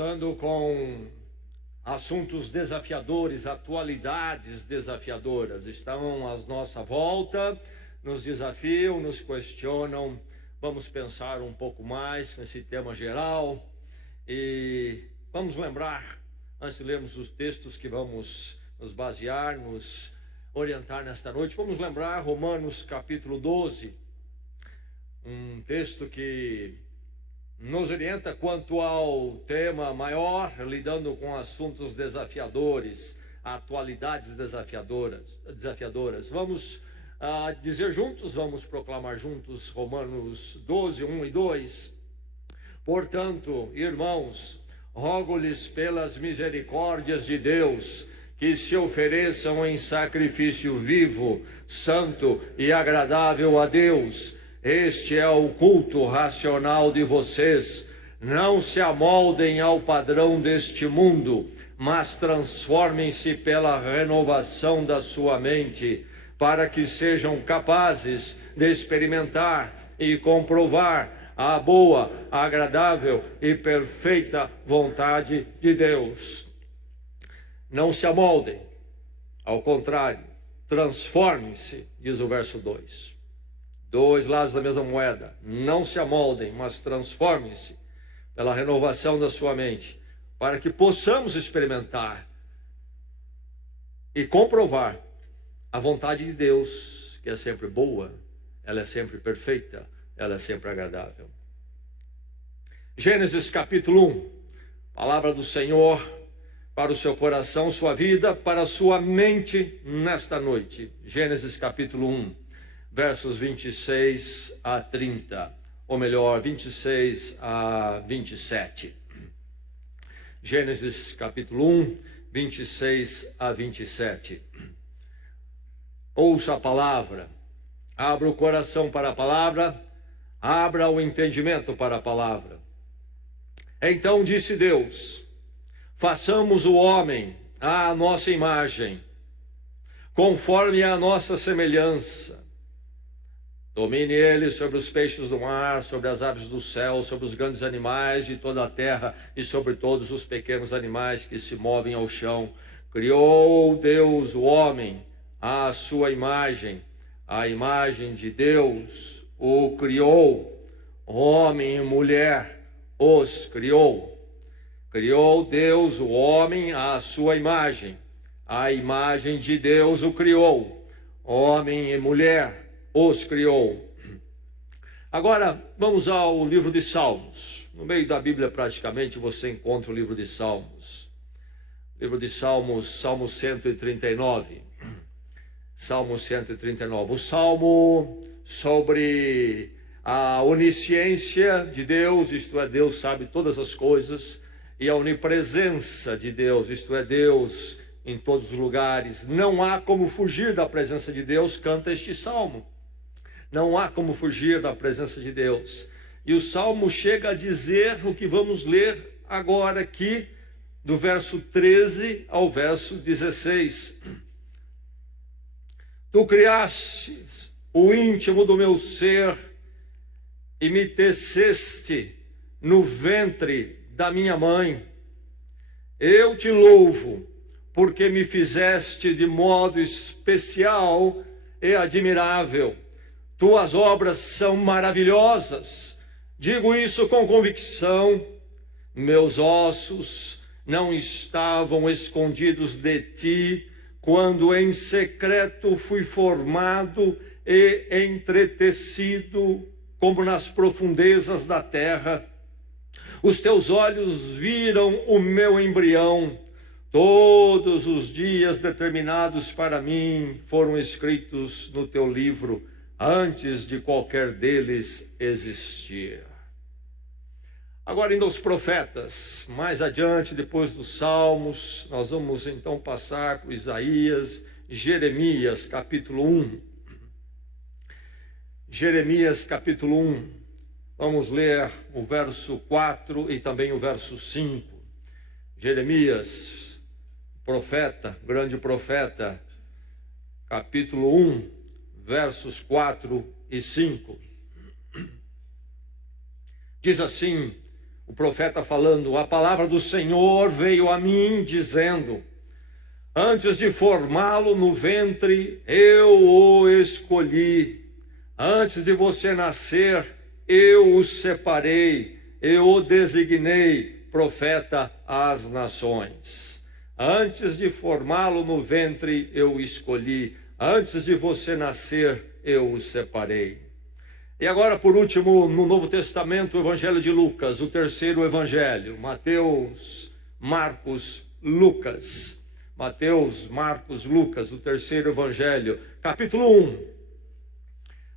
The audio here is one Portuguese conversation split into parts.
lidando com assuntos desafiadores, atualidades desafiadoras. Estão à nossa volta, nos desafiam, nos questionam. Vamos pensar um pouco mais nesse tema geral e vamos lembrar, antes de lermos os textos que vamos nos basear, nos orientar nesta noite, vamos lembrar Romanos capítulo 12, um texto que nos orienta quanto ao tema maior, lidando com assuntos desafiadores, atualidades desafiadoras. Vamos dizer juntos, vamos proclamar juntos Romanos 12, 1 e 2. Portanto, irmãos, rogo-lhes pelas misericórdias de Deus, que se ofereçam em sacrifício vivo, santo e agradável a Deus. Este é o culto racional de vocês. Não se amoldem ao padrão deste mundo, mas transformem-se pela renovação da sua mente, para que sejam capazes de experimentar e comprovar a boa, agradável e perfeita vontade de Deus. Não se amoldem, ao contrário, transformem-se, diz o verso 2. Dois lados da mesma moeda. Não se amoldem, mas transformem-se pela renovação da sua mente, para que possamos experimentar e comprovar a vontade de Deus, que é sempre boa, ela é sempre perfeita, ela é sempre agradável. Gênesis capítulo 1, palavra do Senhor para o seu coração, sua vida, para a sua mente nesta noite. Gênesis capítulo 1. Versos 26 a 30, ou melhor, 26 a 27. Gênesis capítulo 1, 26 a 27. Ouça a palavra, abra o coração para a palavra, abra o entendimento para a palavra. Então disse Deus: façamos o homem à nossa imagem, conforme a nossa semelhança. Domine ele sobre os peixes do mar, sobre as aves do céu, sobre os grandes animais de toda a terra e sobre todos os pequenos animais que se movem ao chão. Criou Deus o homem à sua imagem, a imagem de Deus o criou, homem e mulher os criou. Criou Deus o homem à sua imagem, a imagem de Deus o criou, homem e mulher os criou. Agora, vamos ao livro de Salmos. No meio da Bíblia, praticamente, você encontra o livro de Salmos. Livro de Salmos, Salmo 139. Salmo 139. O Salmo sobre a onisciência de Deus, isto é, Deus sabe todas as coisas, e a onipresença de Deus, isto é, Deus em todos os lugares. Não há como fugir da presença de Deus, canta este salmo. Não há como fugir da presença de Deus. E o salmo chega a dizer o que vamos ler agora aqui, do verso 13 ao verso 16. Tu criastes o íntimo do meu ser e me teceste no ventre da minha mãe. Eu te louvo, porque me fizeste de modo especial e admirável. Tuas obras são maravilhosas. Digo isso com convicção. Meus ossos não estavam escondidos de ti, quando em secreto fui formado e entretecido, como nas profundezas da terra. Os teus olhos viram o meu embrião. Todos os dias determinados para mim foram escritos no teu livro, antes de qualquer deles existir. Agora, indo aos profetas, mais adiante, depois dos Salmos, nós vamos então passar por Isaías, Jeremias, capítulo 1. Jeremias, capítulo 1. Vamos ler o verso 4 e também o verso 5. Jeremias, profeta, grande profeta, capítulo 1, versos 4 e 5. Diz assim O profeta falando: a palavra do Senhor veio a mim dizendo: antes de formá-lo no ventre, eu o escolhi. Antes de você nascer, eu o separei, eu o designei profeta às nações. Antes de formá-lo no ventre, eu o escolhi. Antes de você nascer, eu o separei. E agora, por último, no Novo Testamento, o Evangelho de Lucas, o terceiro evangelho. Mateus, Marcos, Lucas. Mateus, Marcos, Lucas, o terceiro evangelho. Capítulo 1.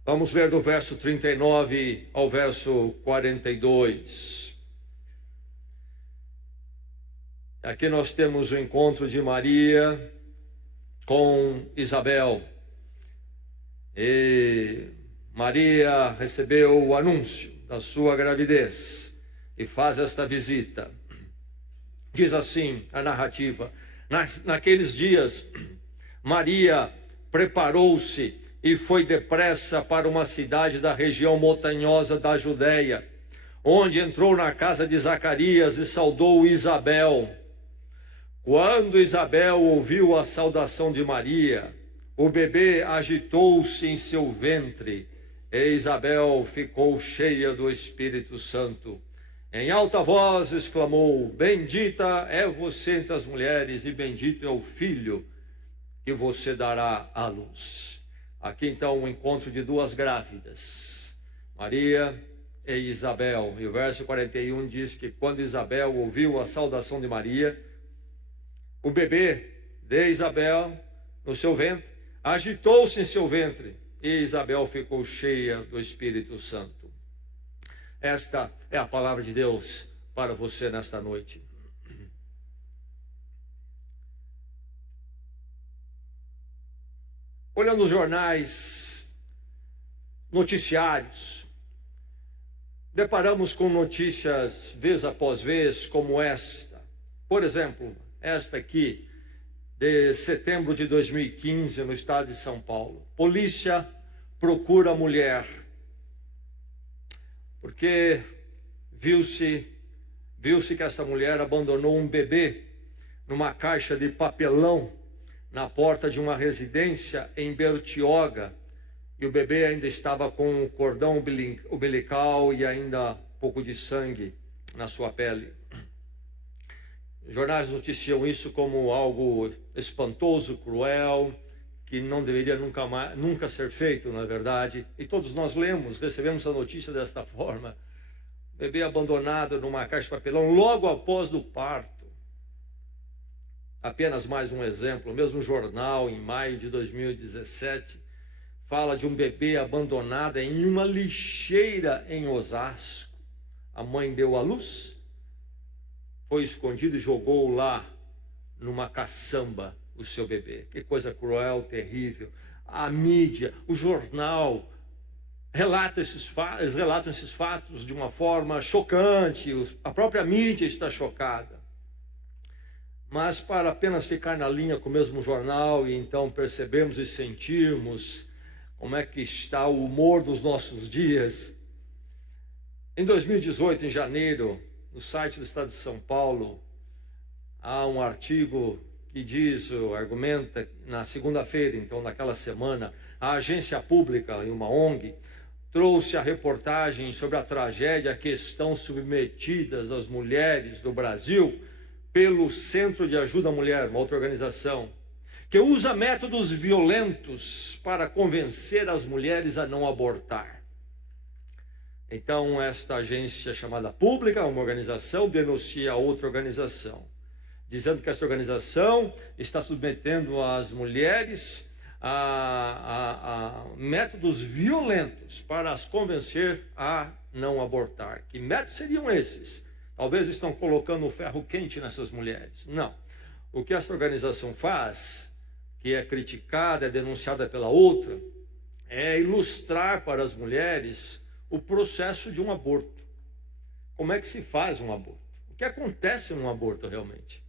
Vamos ler do verso 39 ao verso 42. Aqui nós temos o encontro de Maria com Isabel. E Maria recebeu o anúncio da sua gravidez e faz esta visita. Diz assim a narrativa: naqueles dias, Maria preparou-se e foi depressa para uma cidade da região montanhosa da Judéia, onde entrou na casa de Zacarias e saudou Isabel. Quando Isabel ouviu a saudação de Maria, o bebê agitou-se em seu ventre, e Isabel ficou cheia do Espírito Santo. Em alta voz exclamou: bendita é você entre as mulheres, e bendito é o filho que você dará à luz. Aqui então o encontro de duas grávidas, Maria e Isabel. E o verso 41 diz que quando Isabel ouviu a saudação de Maria, o bebê de Isabel no seu ventre agitou-se em seu ventre, e Isabel ficou cheia do Espírito Santo. Esta é a palavra de Deus para você nesta noite. Olhando os jornais, noticiários, deparamos com notícias vez após vez como esta. Por exemplo, esta aqui, de setembro de 2015, no estado de São Paulo. Polícia procura mulher, porque viu-se que essa mulher abandonou um bebê numa caixa de papelão na porta de uma residência em Bertioga, e o bebê ainda estava com um cordão umbilical e ainda um pouco de sangue na sua pele. Os jornais noticiam isso como algo espantoso, cruel, que não deveria nunca ser feito, na verdade. E todos nós recebemos a notícia desta forma. Bebê abandonado numa caixa de papelão logo após o parto. Apenas mais um exemplo. O mesmo jornal, em maio de 2017, fala de um bebê abandonado em uma lixeira em Osasco. A mãe deu à luz, foi escondido e jogou lá numa caçamba o seu bebê. Que coisa cruel, terrível. A mídia, o jornal relatam esses fatos de uma forma chocante. A própria mídia está chocada. Mas para apenas ficar na linha com o mesmo jornal e então percebermos e sentirmos como é que está o humor dos nossos dias. Em 2018, em janeiro, no site do Estado de São Paulo, há um artigo que argumenta, na segunda-feira, então naquela semana, a agência pública e uma ONG trouxe a reportagem sobre a tragédia a que estão submetidas as mulheres do Brasil pelo Centro de Ajuda à Mulher, uma outra organização, que usa métodos violentos para convencer as mulheres a não abortar. Então, esta agência chamada pública, uma organização, denuncia a outra organização, dizendo que esta organização está submetendo as mulheres a métodos violentos para as convencer a não abortar. Que métodos seriam esses? Talvez estão colocando o ferro quente nessas mulheres. Não. O que esta organização faz, que é criticada, é denunciada pela outra, é ilustrar para as mulheres o processo de um aborto. Como é que se faz um aborto? O que acontece num aborto realmente?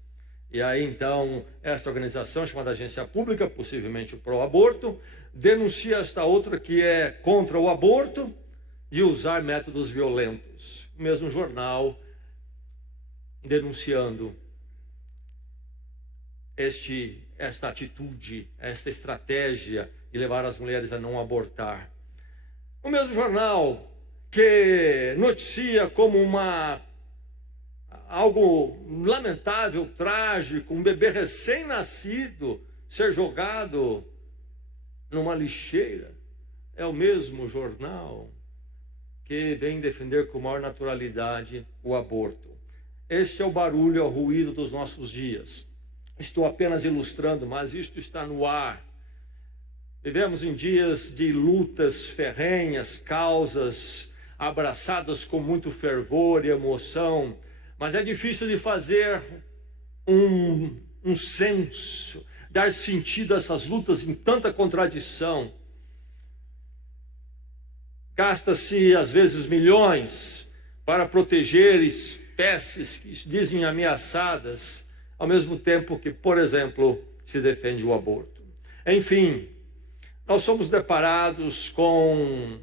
E aí então, esta organização chamada Agência Pública, possivelmente o pró-aborto, denuncia esta outra que é contra o aborto e usar métodos violentos. O mesmo jornal denunciando esta atitude, esta estratégia de levar as mulheres a não abortar. O mesmo jornal que noticia como algo lamentável, trágico, um bebê recém-nascido ser jogado numa lixeira, é o mesmo jornal que vem defender com maior naturalidade o aborto. Este é o barulho, é o ruído dos nossos dias. Estou apenas ilustrando, mas isto está no ar. Vivemos em dias de lutas ferrenhas, causas abraçadas com muito fervor e emoção, mas é difícil de fazer um senso, dar sentido a essas lutas em tanta contradição. Gasta-se, às vezes, milhões para proteger espécies que dizem ameaçadas, ao mesmo tempo que, por exemplo, se defende o aborto. Enfim, nós somos deparados com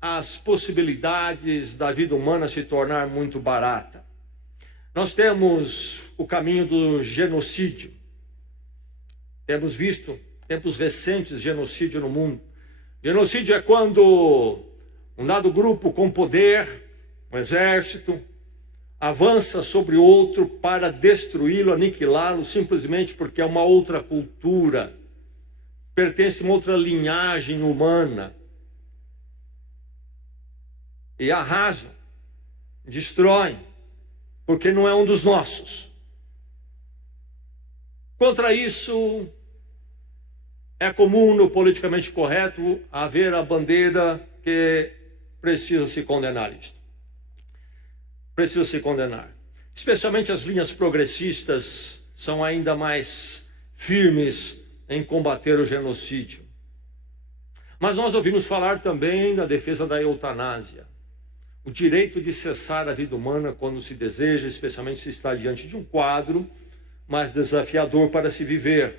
as possibilidades da vida humana se tornar muito barata. Nós temos o caminho do genocídio. Temos visto, tempos recentes, genocídio no mundo. Genocídio é quando um dado grupo com poder, um exército, avança sobre outro para destruí-lo, aniquilá-lo, simplesmente porque é uma outra cultura, pertence a uma outra linhagem humana. E arrasam, destroem, porque não é um dos nossos. Contra isso, é comum no politicamente correto haver a bandeira que precisa se condenar isto. Precisa se condenar. Especialmente as linhas progressistas são ainda mais firmes em combater o genocídio. Mas nós ouvimos falar também da defesa da eutanásia. O direito de cessar a vida humana quando se deseja, especialmente se está diante de um quadro mais desafiador para se viver.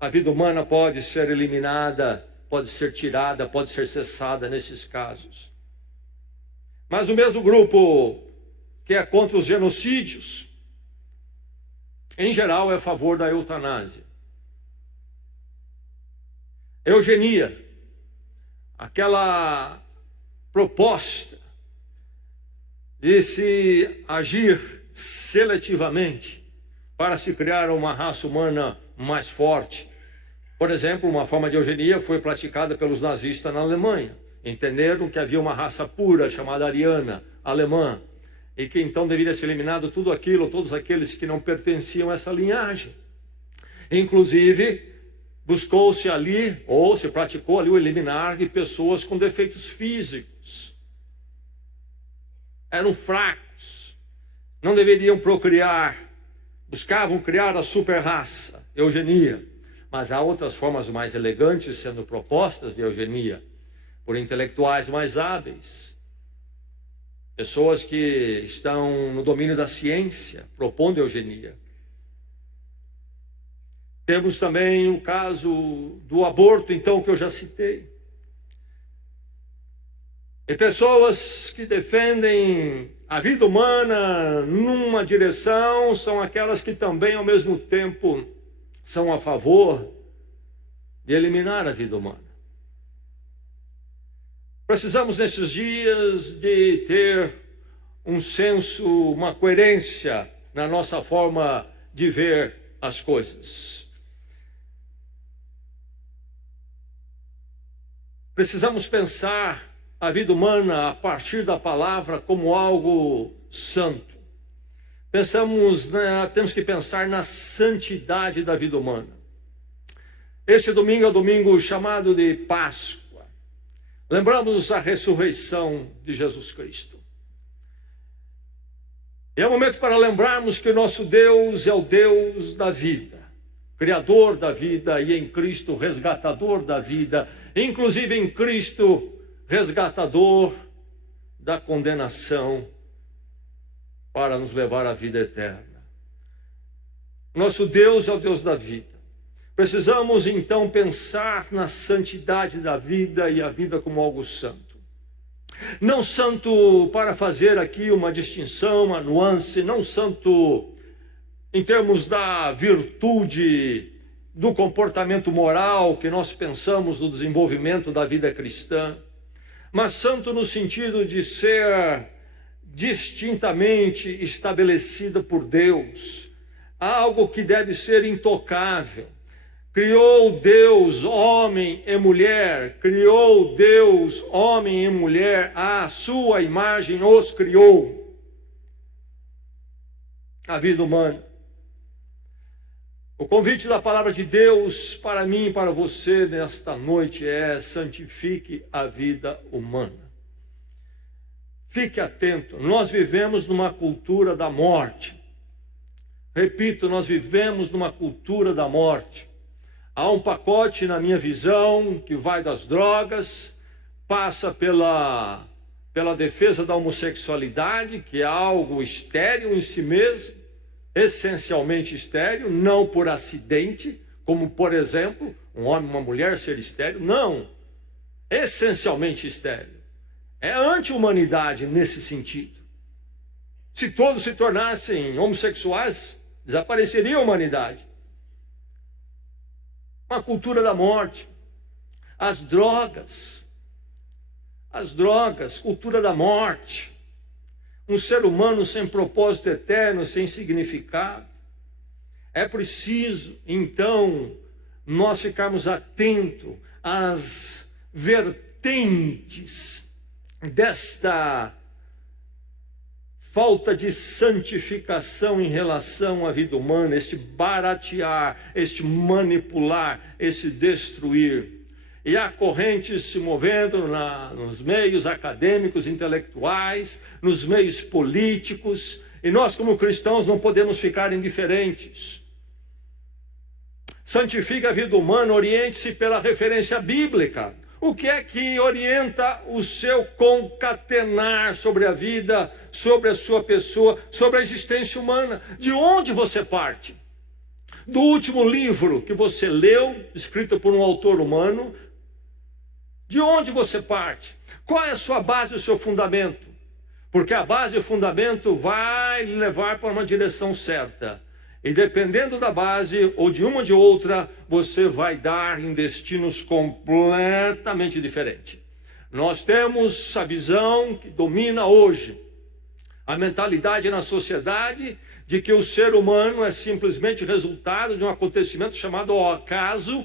A vida humana pode ser eliminada, pode ser tirada, pode ser cessada nesses casos. Mas o mesmo grupo que é contra os genocídios, em geral, é a favor da eutanásia. Eugenia, aquela proposta de se agir seletivamente para se criar uma raça humana mais forte. Por exemplo, uma forma de eugenia foi praticada pelos nazistas na Alemanha. Entenderam que havia uma raça pura chamada ariana, alemã, e que então deveria ser eliminado tudo aquilo, todos aqueles que não pertenciam a essa linhagem. Inclusive, buscou-se ali, ou se praticou ali, o eliminar de pessoas com defeitos físicos. Eram fracos, não deveriam procriar, buscavam criar a super-raça, eugenia. Mas há outras formas mais elegantes sendo propostas de eugenia, por intelectuais mais hábeis. Pessoas que estão no domínio da ciência, propondo eugenia. Temos também o caso do aborto, então, que eu já citei. E pessoas que defendem a vida humana numa direção são aquelas que também, ao mesmo tempo, são a favor de eliminar a vida humana. Precisamos, nesses dias, de ter um senso, uma coerência na nossa forma de ver as coisas. Precisamos pensar a vida humana a partir da palavra como algo santo. Temos que pensar na santidade da vida humana. Este domingo é o domingo chamado de Páscoa. Lembramos a ressurreição de Jesus Cristo. É o momento para lembrarmos que o nosso Deus é o Deus da vida, Criador da vida, e em Cristo resgatador da vida, inclusive em Cristo resgatador da condenação, para nos levar à vida eterna. Nosso Deus é o Deus da vida. Precisamos então pensar na santidade da vida e a vida como algo santo. Não santo para fazer aqui uma distinção, uma nuance, não santo em termos da virtude, do comportamento moral que nós pensamos no desenvolvimento da vida cristã, mas santo no sentido de ser distintamente estabelecida por Deus, algo que deve ser intocável. Criou Deus homem e mulher, criou Deus homem e mulher, à sua imagem os criou. A vida humana. O convite da palavra de Deus para mim e para você nesta noite é: santifique a vida humana. Fique atento, nós vivemos numa cultura da morte. Repito, nós vivemos numa cultura da morte. Há um pacote, na minha visão, que vai das drogas, passa pela defesa da homossexualidade, que é algo estéril em si mesmo, essencialmente estéril, não por acidente, como, por exemplo, um homem e uma mulher ser estéril, não, essencialmente estéril. É anti-humanidade nesse sentido. Se todos se tornassem homossexuais, desapareceria a humanidade. Uma cultura da morte. As drogas, cultura da morte. Um ser humano sem propósito eterno, sem significado. É preciso, então, nós ficarmos atentos às vertentes desta falta de santificação em relação à vida humana, este baratear, este manipular, este destruir. E há correntes se movendo nos meios acadêmicos, intelectuais, nos meios políticos, e nós como cristãos não podemos ficar indiferentes. Santifique a vida humana, oriente-se pela referência bíblica. O que é que orienta o seu concatenar sobre a vida, sobre a sua pessoa, sobre a existência humana? De onde você parte? Do último livro que você leu, escrito por um autor humano, de onde você parte? Qual é a sua base, o seu fundamento? Porque a base e o fundamento vai lhe levar para uma direção certa. E dependendo da base, ou de uma ou de outra, você vai dar em destinos completamente diferentes. Nós temos a visão que domina hoje, a mentalidade na sociedade, de que o ser humano é simplesmente resultado de um acontecimento chamado ao acaso.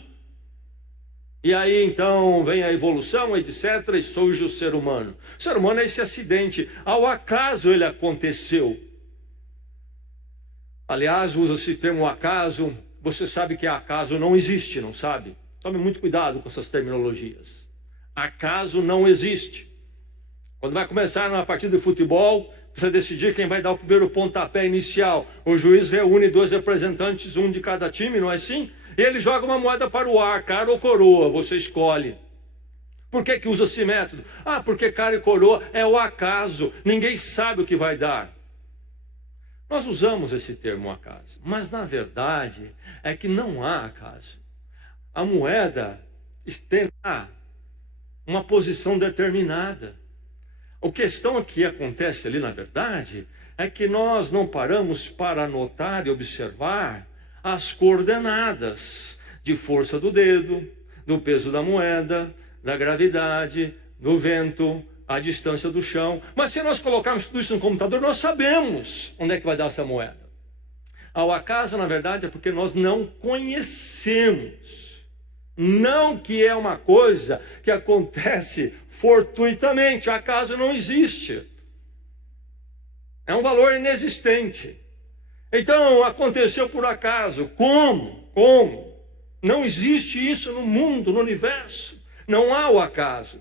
E aí então vem a evolução, etc., e surge o ser humano. O ser humano é esse acidente, ao acaso ele aconteceu. Aliás, usa-se o termo acaso, você sabe que acaso não existe, não sabe? Tome muito cuidado com essas terminologias. Acaso não existe. Quando vai começar uma partida de futebol, precisa decidir quem vai dar o primeiro pontapé inicial. O juiz reúne 2 representantes, um de cada time, não é assim? E ele joga uma moeda para o ar, cara ou coroa, você escolhe. Por que usa esse método? Porque cara e coroa é o acaso, ninguém sabe o que vai dar. Nós usamos esse termo acaso, mas na verdade é que não há acaso. A moeda terá uma posição determinada. A questão que acontece ali, na verdade, é que nós não paramos para anotar e observar as coordenadas de força do dedo, do peso da moeda, da gravidade, do vento, a distância do chão. Mas se nós colocarmos tudo isso no computador, nós sabemos onde é que vai dar essa moeda. Ao acaso, na verdade, é porque nós não conhecemos. Não que é uma coisa que acontece fortuitamente. O acaso não existe. É um valor inexistente. Então, aconteceu por acaso. Como? Não existe isso no mundo, no universo. Não há o acaso.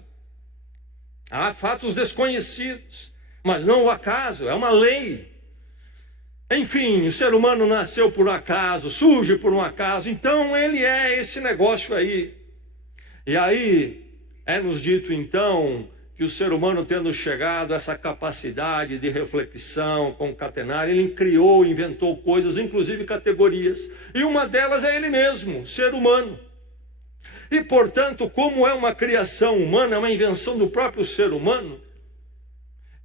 Há fatos desconhecidos, mas não o acaso, é uma lei. Enfim, o ser humano nasceu por um acaso, surge por um acaso, então ele é esse negócio aí. E aí, é-nos dito então, que o ser humano tendo chegado a essa capacidade de reflexão, concatenar, ele criou, inventou coisas, inclusive categorias. E uma delas é ele mesmo, ser humano. E, portanto, como é uma criação humana, é uma invenção do próprio ser humano,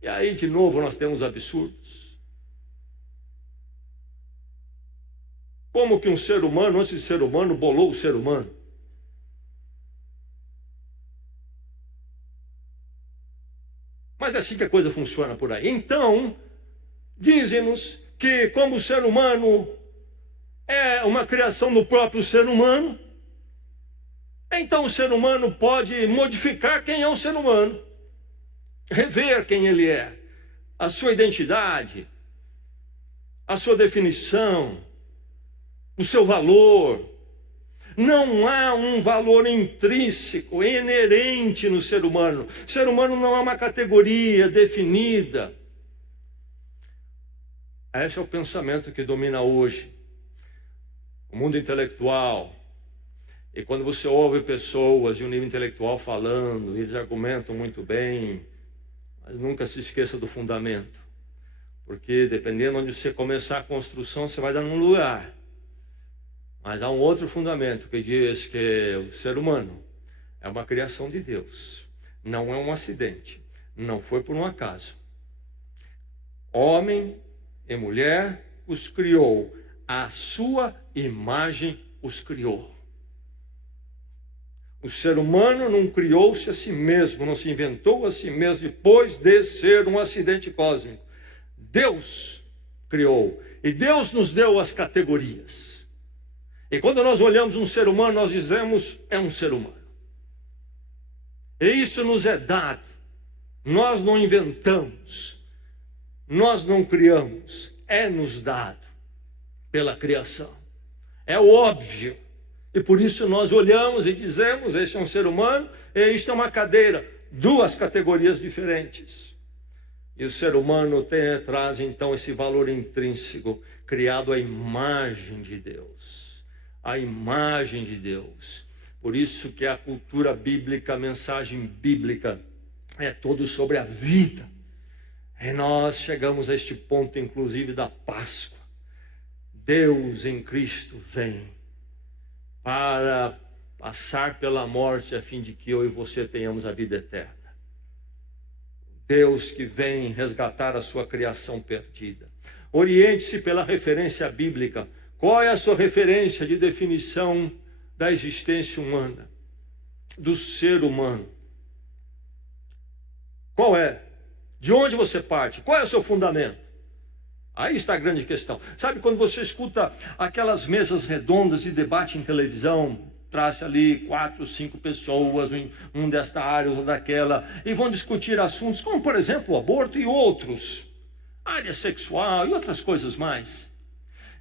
E aí, de novo, nós temos absurdos. Como que um ser humano, antes de ser humano, bolou o ser humano? Mas é assim que a coisa funciona por aí. Então, dizem-nos que como o ser humano é uma criação do próprio ser humano, então o ser humano pode modificar quem é o ser humano, rever quem ele é, a sua identidade, a sua definição, o seu valor. Não há um valor intrínseco, inerente no ser humano. O ser humano não é uma categoria definida. Esse é o pensamento que domina hoje o mundo intelectual. E quando você ouve pessoas de um nível intelectual falando, eles argumentam muito bem, mas nunca se esqueça do fundamento. Porque dependendo de onde você começar a construção, você vai dar num lugar. Mas há um outro fundamento que diz que o ser humano é uma criação de Deus. Não é um acidente. Não foi por um acaso. Homem e mulher os criou. A sua imagem os criou. O ser humano não criou-se a si mesmo, não se inventou a si mesmo depois de ser um acidente cósmico. Deus criou. E Deus nos deu as categorias. E quando nós olhamos um ser humano, nós dizemos, é um ser humano. E isso nos é dado. Nós não inventamos. Nós não criamos. É nos dado pela criação. É óbvio. E por isso nós olhamos e dizemos, este é um ser humano, e isto é uma cadeira. Duas categorias diferentes. E o ser humano traz então esse valor intrínseco, criado à imagem de Deus. A imagem de Deus. Por isso que a cultura bíblica, a mensagem bíblica é todo sobre a vida. E nós chegamos a este ponto, inclusive, da Páscoa. Deus em Cristo vem para passar pela morte a fim de que eu e você tenhamos a vida eterna. Deus que vem resgatar a sua criação perdida. Oriente-se pela referência bíblica. Qual é a sua referência de definição da existência humana, do ser humano? Qual é? De onde você parte? Qual é o seu fundamento? Aí está a grande questão. Sabe quando você escuta aquelas mesas redondas de debate em televisão, traz ali 4, 5 pessoas, um desta área ou daquela, e vão discutir assuntos como, por exemplo, o aborto e outros, área sexual e outras coisas mais.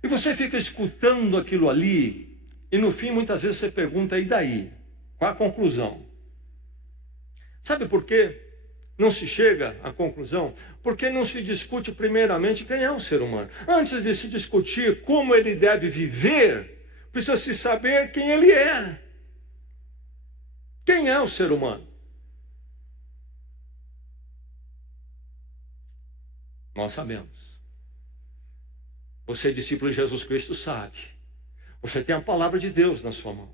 E você fica escutando aquilo ali, e no fim muitas vezes você pergunta, e daí? Qual a conclusão? Sabe por quê não se chega à conclusão? Porque não se discute primeiramente quem é o ser humano. Antes de se discutir como ele deve viver, precisa se saber quem ele é. Quem é o ser humano? Nós sabemos. Você, discípulo de Jesus Cristo, sabe. Você tem a palavra de Deus na sua mão.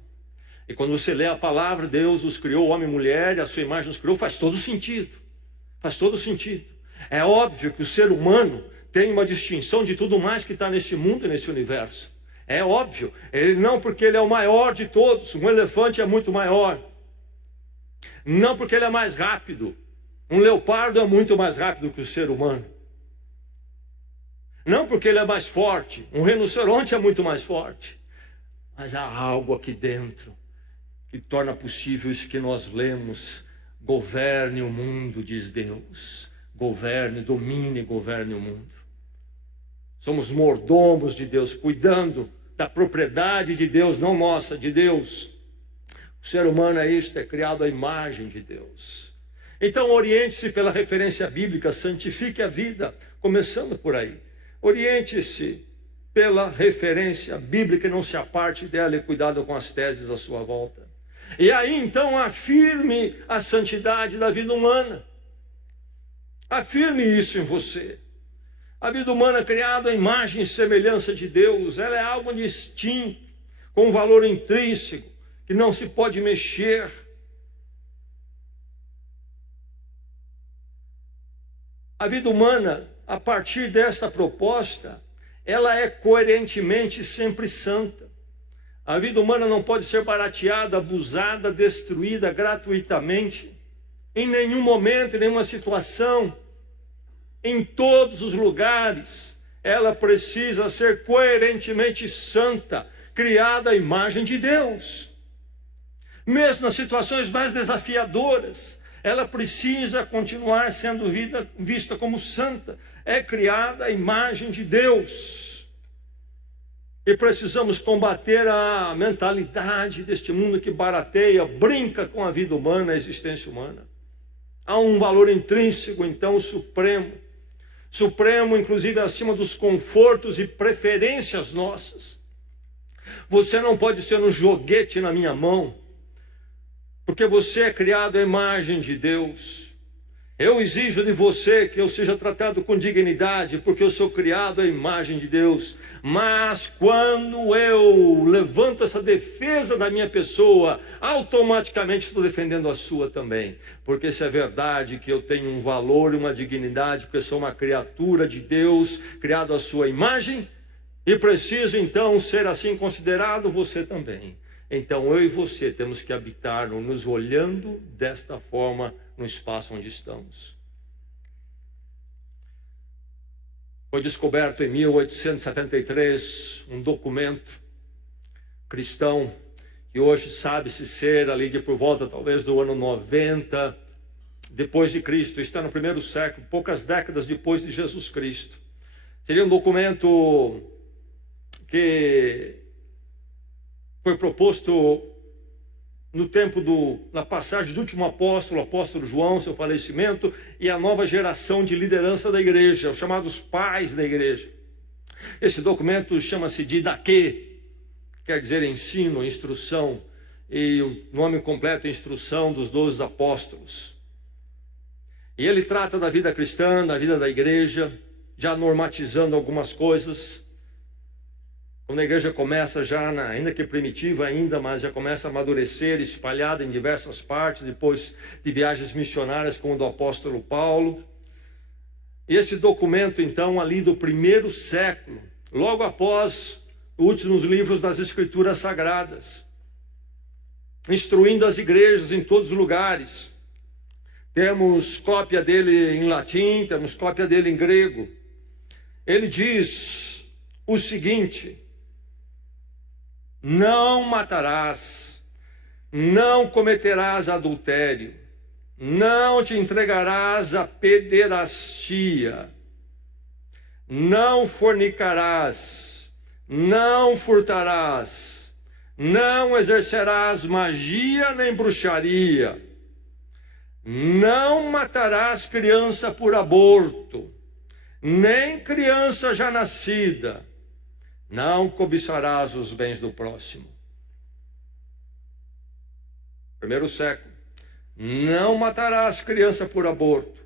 E quando você lê a palavra, Deus os criou, homem e mulher, e a sua imagem os criou, faz todo sentido. Faz todo sentido. É óbvio que o ser humano tem uma distinção de tudo mais que está neste mundo e neste universo. É óbvio. Ele não porque ele é o maior de todos. Um elefante é muito maior. Não porque ele é mais rápido. Um leopardo é muito mais rápido que o ser humano. Não porque ele é mais forte. Um rinoceronte é muito mais forte. Mas há algo aqui dentro que torna possível isso que nós lemos. Governe o mundo, diz Deus. Governe, domine e governe o mundo. Somos mordomos de Deus, cuidando da propriedade de Deus, não nossa, de Deus. O ser humano é isto, é criado à imagem de Deus. Então oriente-se pela referência bíblica, santifique a vida, começando por aí. Oriente-se pela referência bíblica e não se aparte dela, e cuidado com as teses à sua volta. E aí então afirme a santidade da vida humana. Afirme isso em você. A vida humana criada à imagem e semelhança de Deus, ela é algo distinto, com um valor intrínseco, que não se pode mexer. A vida humana, a partir desta proposta, ela é coerentemente sempre santa. A vida humana não pode ser barateada, abusada, destruída gratuitamente, em nenhum momento, em nenhuma situação, em todos os lugares. Ela precisa ser coerentemente santa, criada à imagem de Deus. Mesmo nas situações mais desafiadoras, ela precisa continuar sendo vista como santa. É criada à imagem de Deus. E precisamos combater a mentalidade deste mundo que barateia, brinca com a vida humana, a existência humana. Há um valor intrínseco, então, supremo, inclusive acima dos confortos e preferências nossas. Você não pode ser um joguete na minha mão, porque você é criado à imagem de Deus. Eu exijo de você que eu seja tratado com dignidade, porque eu sou criado à imagem de Deus. Mas quando eu levanto essa defesa da minha pessoa, automaticamente estou defendendo a sua também. Porque se é verdade que eu tenho um valor e uma dignidade, porque eu sou uma criatura de Deus, criado à sua imagem, e preciso então ser assim considerado, você também. Então eu e você temos que habitar nos olhando desta forma no espaço onde estamos. Foi descoberto em 1873 um documento cristão que hoje sabe-se ser ali de por volta talvez do ano 90 depois de Cristo. Está no primeiro século, poucas décadas depois de Jesus Cristo. Seria um documento que foi proposto no tempo na passagem do último apóstolo, o apóstolo João, seu falecimento, e a nova geração de liderança da igreja, os chamados pais da igreja. Esse documento chama-se Didaquê, quer dizer ensino, instrução, e o nome completo é Instrução dos 12 Apóstolos. E ele trata da vida cristã, da vida da igreja, já normatizando algumas coisas. Quando a igreja começa já, ainda que primitiva ainda, mas já começa a amadurecer, espalhada em diversas partes, depois de viagens missionárias como a do apóstolo Paulo. E esse documento, então, ali do primeiro século, logo após os últimos livros das Escrituras Sagradas, instruindo as igrejas em todos os lugares. Temos cópia dele em latim, temos cópia dele em grego. Ele diz o seguinte: não matarás, não cometerás adultério, não te entregarás à pederastia, não fornicarás, não furtarás, não exercerás magia nem bruxaria, não matarás criança por aborto, nem criança já nascida, não cobiçarás os bens do próximo. Primeiro século. Não matarás criança por aborto,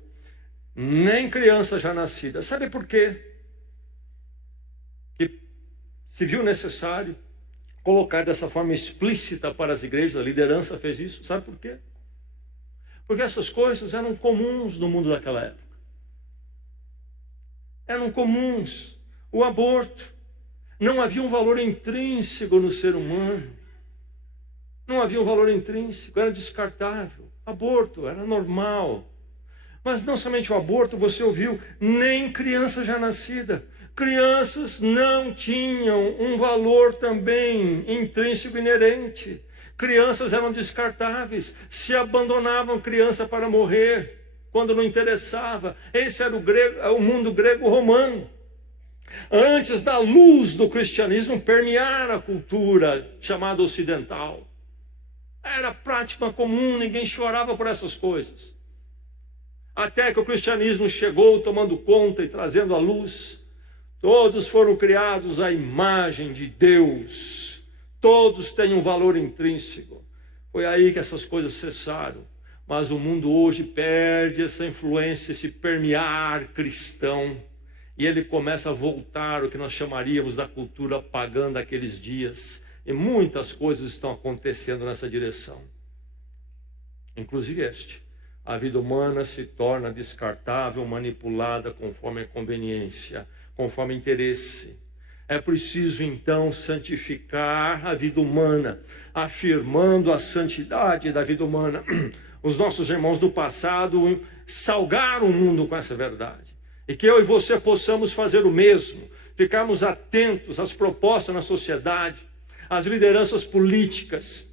nem criança já nascida. Sabe por quê? Que se viu necessário colocar dessa forma explícita para as igrejas, a liderança fez isso. Sabe por quê? Porque essas coisas eram comuns no mundo daquela época. Eram comuns. O aborto. Não havia um valor intrínseco no ser humano. Não havia um valor intrínseco, era descartável. Aborto era normal. Mas não somente o aborto, você ouviu, nem criança já nascida. Crianças não tinham um valor também intrínseco inerente. Crianças eram descartáveis, se abandonavam criança para morrer, quando não interessava. Esse era o mundo grego-romano. Antes da luz do cristianismo permear a cultura chamada ocidental. Era prática comum, ninguém chorava por essas coisas. Até que o cristianismo chegou tomando conta e trazendo a luz. Todos foram criados à imagem de Deus. Todos têm um valor intrínseco. Foi aí que essas coisas cessaram. Mas o mundo hoje perde essa influência, esse permear cristão. E ele começa a voltar ao que nós chamaríamos da cultura pagã daqueles dias. E muitas coisas estão acontecendo nessa direção. Inclusive a vida humana se torna descartável, manipulada conforme a conveniência, conforme interesse. É preciso, então, santificar a vida humana, afirmando a santidade da vida humana. Os nossos irmãos do passado salgaram o mundo com essa verdade. E que eu e você possamos fazer o mesmo, ficarmos atentos às propostas na sociedade, às lideranças políticas.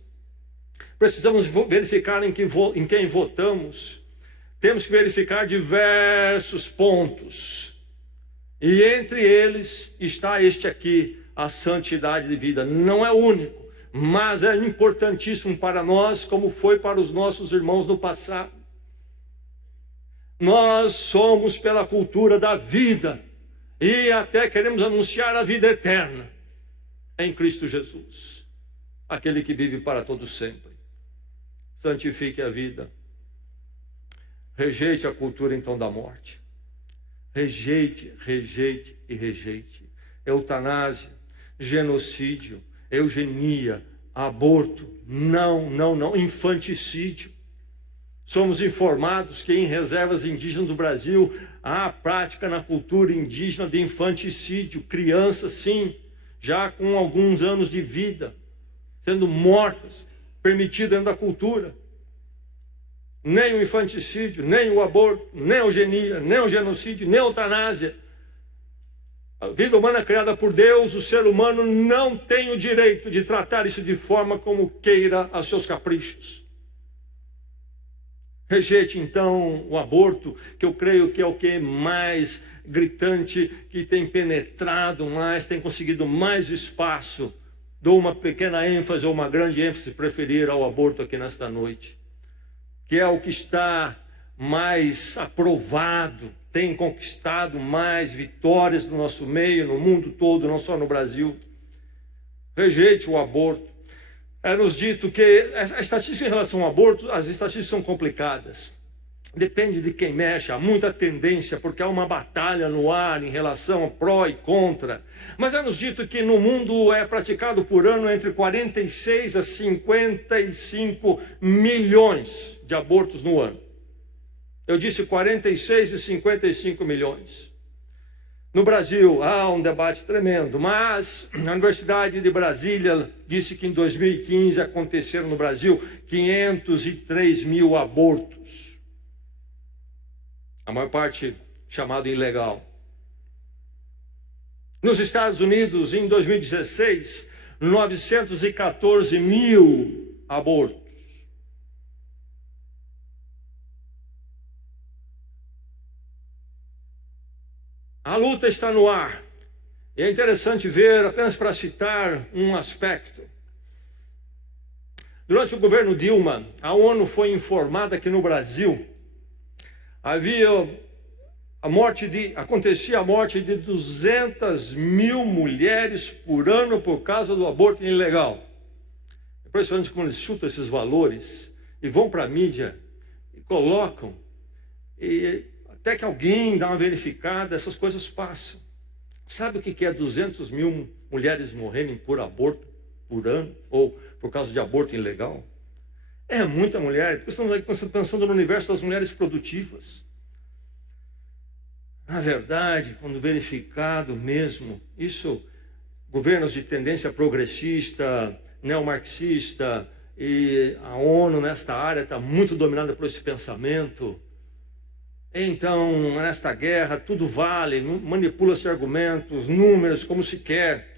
Precisamos verificar em quem votamos. Temos que verificar diversos pontos. E entre eles está este aqui, a santidade de vida. Não é o único, mas é importantíssimo para nós, como foi para os nossos irmãos no passado. Nós somos pela cultura da vida e até queremos anunciar a vida eterna em Cristo Jesus, aquele que vive para todo sempre. Santifique a vida. Rejeite a cultura então da morte. Rejeite, rejeite e rejeite. Eutanásia, genocídio, eugenia, aborto, não, infanticídio. Somos informados que em reservas indígenas do Brasil há a prática na cultura indígena de infanticídio. Crianças, sim, já com alguns anos de vida, sendo mortas, permitido dentro da cultura. Nem o infanticídio, nem o aborto, nem a eugenia, nem o genocídio, nem a eutanásia. A vida humana criada por Deus, o ser humano não tem o direito de tratar isso de forma como queira a seus caprichos. Rejeite então o aborto, que eu creio que é o que é mais gritante, que tem penetrado mais, tem conseguido mais espaço. Dou uma pequena ênfase ou uma grande ênfase, se preferir, ao aborto aqui nesta noite, que é o que está mais aprovado, tem conquistado mais vitórias no nosso meio, no mundo todo, não só no Brasil. Rejeite o aborto. É-nos dito que a estatística em relação ao aborto, as estatísticas são complicadas. Depende de quem mexe, há muita tendência, porque há uma batalha no ar em relação a pró e contra. Mas é-nos dito que no mundo é praticado por ano entre 46 a 55 milhões de abortos no ano. Eu disse 46 e 55 milhões. No Brasil há um debate tremendo, mas a Universidade de Brasília disse que em 2015 aconteceram no Brasil 503 mil abortos. A maior parte chamado ilegal. Nos Estados Unidos, em 2016, 914 mil abortos. A luta está no ar. E é interessante ver, apenas para citar um aspecto. Durante o governo Dilma, a ONU foi informada que no Brasil acontecia a morte de 200 mil mulheres por ano por causa do aborto ilegal. É impressionante como eles chutam esses valores e vão para a mídia e colocam, e até que alguém dá uma verificada, essas coisas passam. Sabe o que é 200 mil mulheres morrerem por aborto por ano, ou por causa de aborto ilegal? É muita mulher, porque estamos pensando no universo das mulheres produtivas. Na verdade, quando verificado mesmo, isso, governos de tendência progressista, neomarxista, e a ONU nesta área está muito dominada por esse pensamento. Então, nesta guerra, tudo vale, manipula-se argumentos, números, como se quer.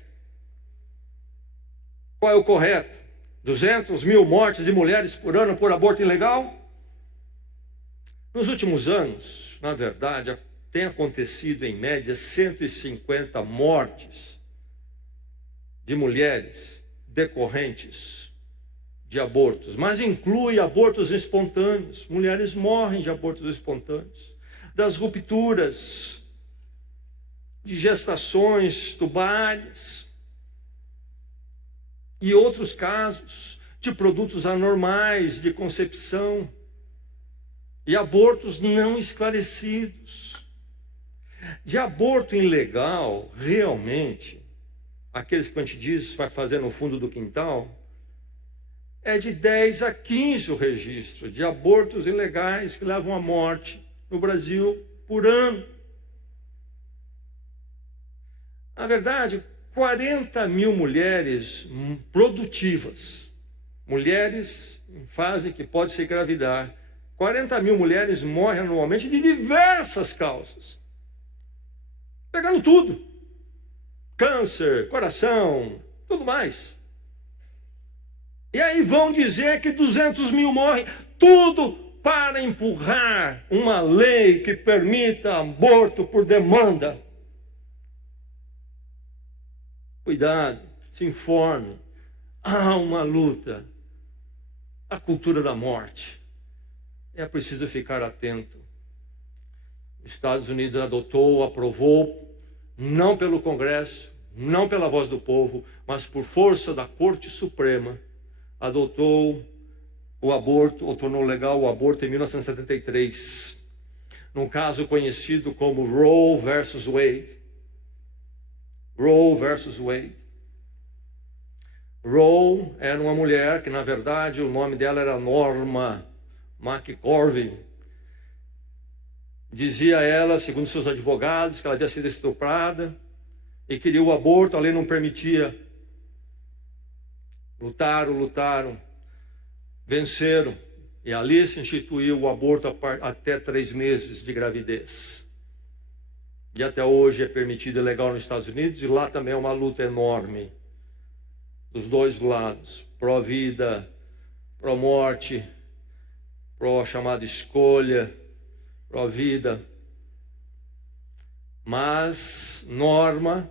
Qual é o correto? 200 mil mortes de mulheres por ano por aborto ilegal? Nos últimos anos, na verdade, tem acontecido em média 150 mortes de mulheres decorrentes de abortos, mas inclui abortos espontâneos. Mulheres morrem de abortos espontâneos, das rupturas, de gestações tubárias e outros casos de produtos anormais de concepção e abortos não esclarecidos. De aborto ilegal, realmente, aqueles que a gente diz vai fazer no fundo do quintal, é de 10 a 15 o registro de abortos ilegais que levam à morte no Brasil por ano. Na verdade, 40 mil mulheres produtivas, mulheres em fase que pode se engravidar, 40 mil mulheres morrem anualmente de diversas causas. Pegando tudo. Câncer, coração, tudo mais. E aí vão dizer que 200 mil morrem, tudo para empurrar uma lei que permita aborto por demanda. Cuidado, se informe. Há uma luta. A cultura da morte. É preciso ficar atento. Os Estados Unidos adotou, aprovou, não pelo Congresso, não pela voz do povo, mas por força da Corte Suprema, adotou o aborto, ou tornou legal o aborto em 1973, num caso conhecido como Roe versus Wade. Roe versus Wade. Roe era uma mulher que, na verdade, o nome dela era Norma McGorvey. Dizia ela, segundo seus advogados, que ela havia sido estuprada e queria o aborto, a lei não permitia. Lutaram, venceram. E ali se instituiu o aborto até 3 meses de gravidez. E até hoje é permitido e legal nos Estados Unidos, e lá também é uma luta enorme. Dos dois lados, pró-vida, pró-morte, pró-chamada escolha, pró-vida. Mas Norma,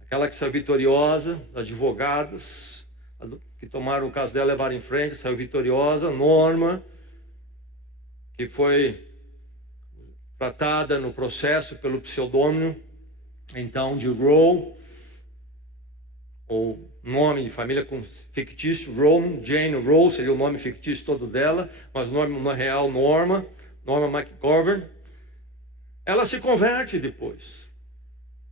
aquela que saiu vitoriosa, advogadas, que tomaram o caso dela, levaram em frente, saiu vitoriosa. Norma, que foi tratada no processo pelo pseudônimo, então, de Roe, ou nome de família com fictício, Jane Roe seria o nome fictício todo dela, mas o nome real, Norma McGovern. Ela se converte depois.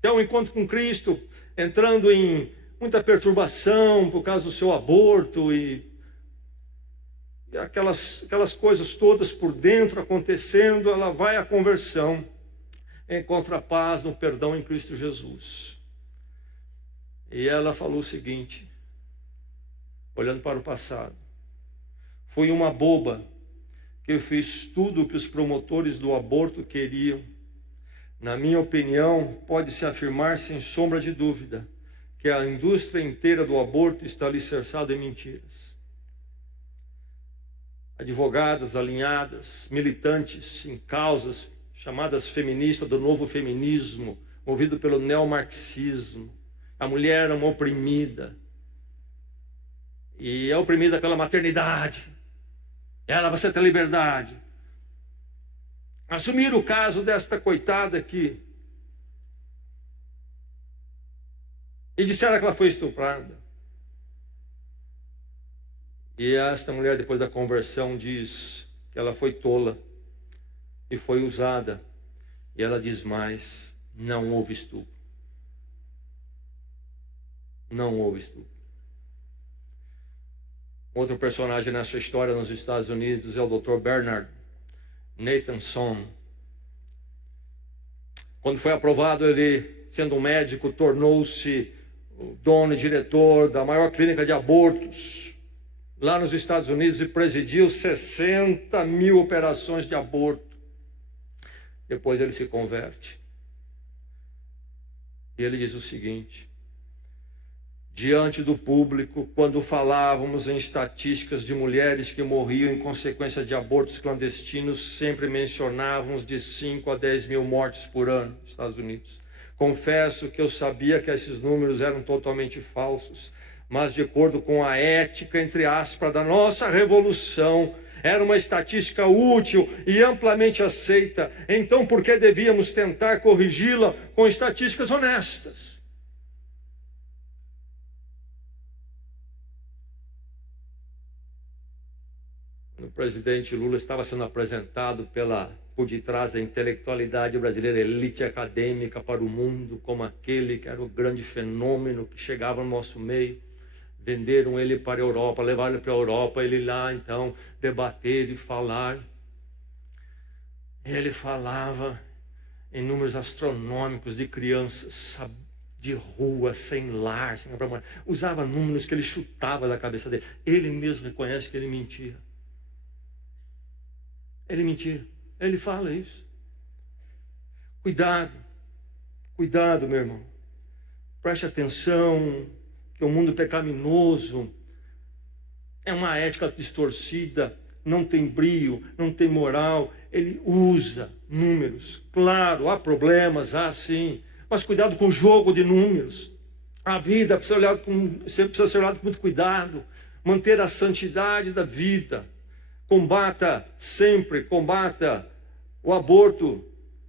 Tem um encontro com Cristo, entrando em muita perturbação por causa do seu aborto e aquelas coisas todas por dentro acontecendo. Ela vai à conversão, encontra a paz no perdão em Cristo Jesus. E ela falou o seguinte, olhando para o passado: fui uma boba que fiz tudo o que os promotores do aborto queriam. Na minha opinião, pode-se afirmar sem sombra de dúvida que a indústria inteira do aborto está alicerçada em mentiras. Advogadas alinhadas, militantes em causas chamadas feministas do novo feminismo, movido pelo neomarxismo. A mulher é uma oprimida. E é oprimida pela maternidade. Ela vai ter liberdade. Assumir o caso desta coitada aqui. E disseram que ela foi estuprada. E esta mulher, depois da conversão, diz que ela foi tola e foi usada. E ela diz mais: não houve estupro. Não houve estupro. Outro personagem nessa história nos Estados Unidos é o Dr. Bernard Nathanson. Quando foi aprovado, ele, sendo um médico, tornou-se o dono e diretor da maior clínica de abortos lá nos Estados Unidos e presidiu 60 mil operações de aborto. Depois ele se converte. E ele diz o seguinte: diante do público, quando falávamos em estatísticas de mulheres que morriam em consequência de abortos clandestinos, sempre mencionávamos de 5 a 10 mil mortes por ano nos Estados Unidos. Confesso que eu sabia que esses números eram totalmente falsos, mas de acordo com a ética, entre aspas, da nossa revolução, era uma estatística útil e amplamente aceita. Então, por que devíamos tentar corrigi-la com estatísticas honestas? O presidente Lula estava sendo apresentado por detrás da intelectualidade brasileira, elite acadêmica para o mundo, como aquele que era o grande fenômeno que chegava no nosso meio. Venderam ele para a Europa, levaram ele para a Europa, ele lá então debater e falar. Ele falava em números astronômicos de crianças de rua, sem lar, sem abramar. Usava números que ele chutava da cabeça dele. Ele mesmo reconhece que ele mentia. Ele mentia. Ele fala isso. Cuidado, cuidado, meu irmão. Preste atenção que o mundo pecaminoso é uma ética distorcida, não tem brio, não tem moral. Ele usa números. Claro, há problemas, há sim. Mas cuidado com o jogo de números. A vida precisa ser olhada com muito cuidado. Manter a santidade da vida. Combata o aborto.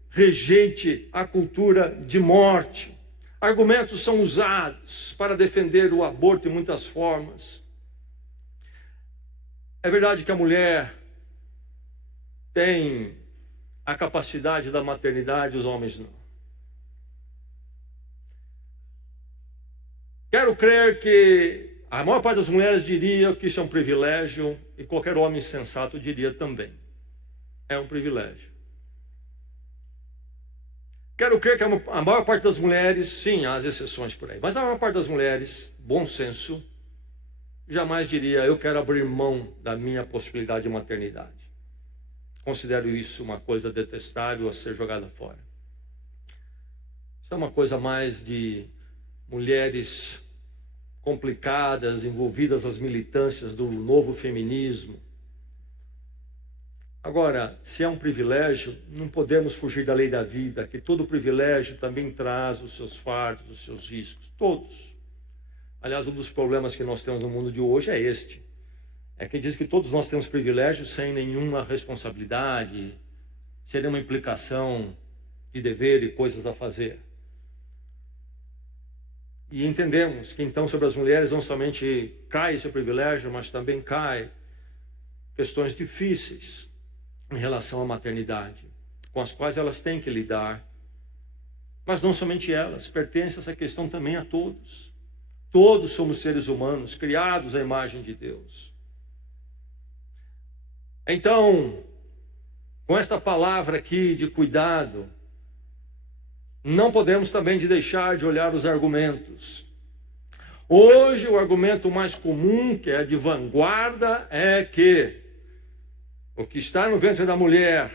Rejeite a cultura de morte. Argumentos são usados para defender o aborto de muitas formas. É verdade que a mulher tem a capacidade da maternidade, os homens não. Quero crer que a maior parte das mulheres diria que isso é um privilégio e qualquer homem sensato diria também. É um privilégio. Quero crer que a maior parte das mulheres, sim, há as exceções por aí, mas a maior parte das mulheres, bom senso, jamais diria, eu quero abrir mão da minha possibilidade de maternidade. Considero isso uma coisa detestável a ser jogada fora. Isso é uma coisa mais de mulheres complicadas, envolvidas nas militâncias do novo feminismo. Agora, se é um privilégio, não podemos fugir da lei da vida, que todo privilégio também traz os seus fardos, os seus riscos, todos. Aliás, um dos problemas que nós temos no mundo de hoje é este. É que diz que todos nós temos privilégios sem nenhuma responsabilidade, sem nenhuma implicação de dever e coisas a fazer. E entendemos que então sobre as mulheres não somente cai esse privilégio, mas também cai questões difíceis em relação à maternidade, com as quais elas têm que lidar. Mas não somente elas, pertence essa questão também a todos. Todos somos seres humanos, criados à imagem de Deus. Então, com esta palavra aqui de cuidado, não podemos também deixar de olhar os argumentos. Hoje, o argumento mais comum, que é de vanguarda, é que o que está no ventre da mulher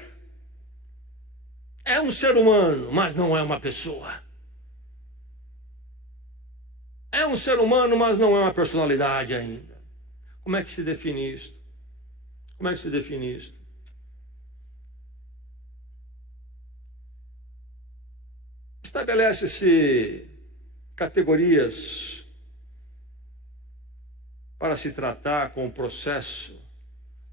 é um ser humano, mas não é uma pessoa. É um ser humano, mas não é uma personalidade ainda. Como é que se define isto? Como é que se define isto? Estabelece-se categorias para se tratar com o processo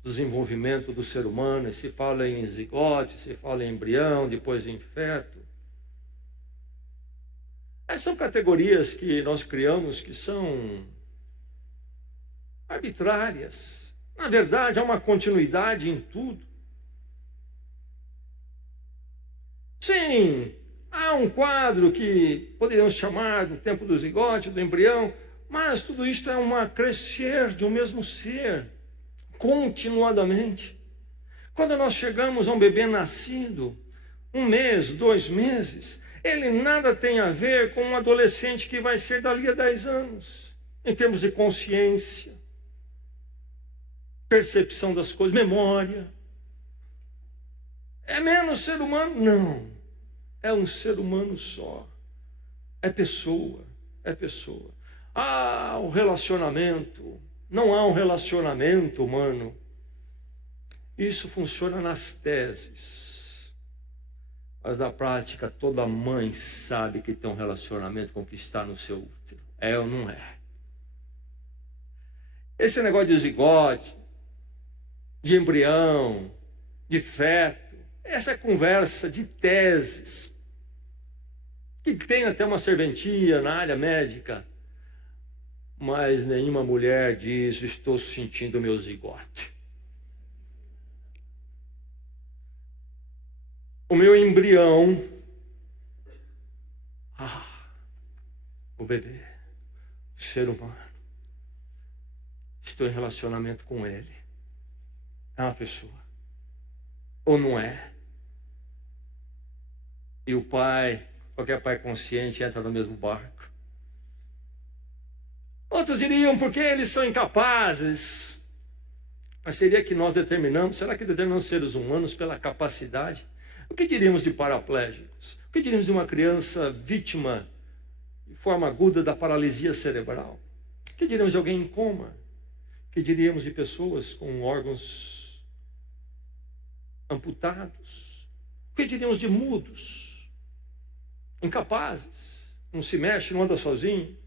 do desenvolvimento do ser humano. E se fala em zigote, se fala em embrião, depois em feto. Essas são categorias que nós criamos que são arbitrárias. Na verdade, há uma continuidade em tudo. Sim, há um quadro que poderíamos chamar do tempo do zigote, do embrião, mas tudo isto é um crescer de um mesmo ser, continuadamente. Quando nós chegamos a um bebê nascido, 1 mês, 2 meses, ele nada tem a ver com um adolescente que vai ser dali a 10 anos, em termos de consciência, percepção das coisas, memória. É menos ser humano? Não. É um ser humano só. É pessoa. É pessoa. Ah, o relacionamento. Não há um relacionamento humano. Isso funciona nas teses. Mas na prática, toda mãe sabe que tem um relacionamento com o que está no seu útero. É ou não é? Esse negócio de zigote, de embrião, de feto, essa conversa de teses, que tem até uma serventia na área médica, mas nenhuma mulher diz, estou sentindo meu zigote. O meu embrião, o bebê, o ser humano. estou em relacionamento com Ele. É uma pessoa. Ou não é? E o pai, qualquer pai consciente, entra no mesmo barco. Outros diriam, porque eles são incapazes. Mas seria que nós determinamos? Será que determinamos seres humanos pela capacidade? O que diríamos de paraplégicos? O que diríamos de uma criança vítima de forma aguda da paralisia cerebral? O que diríamos de alguém em coma? O que diríamos de pessoas com órgãos amputados? O que diríamos de mudos, incapazes, não se mexe, não anda sozinho?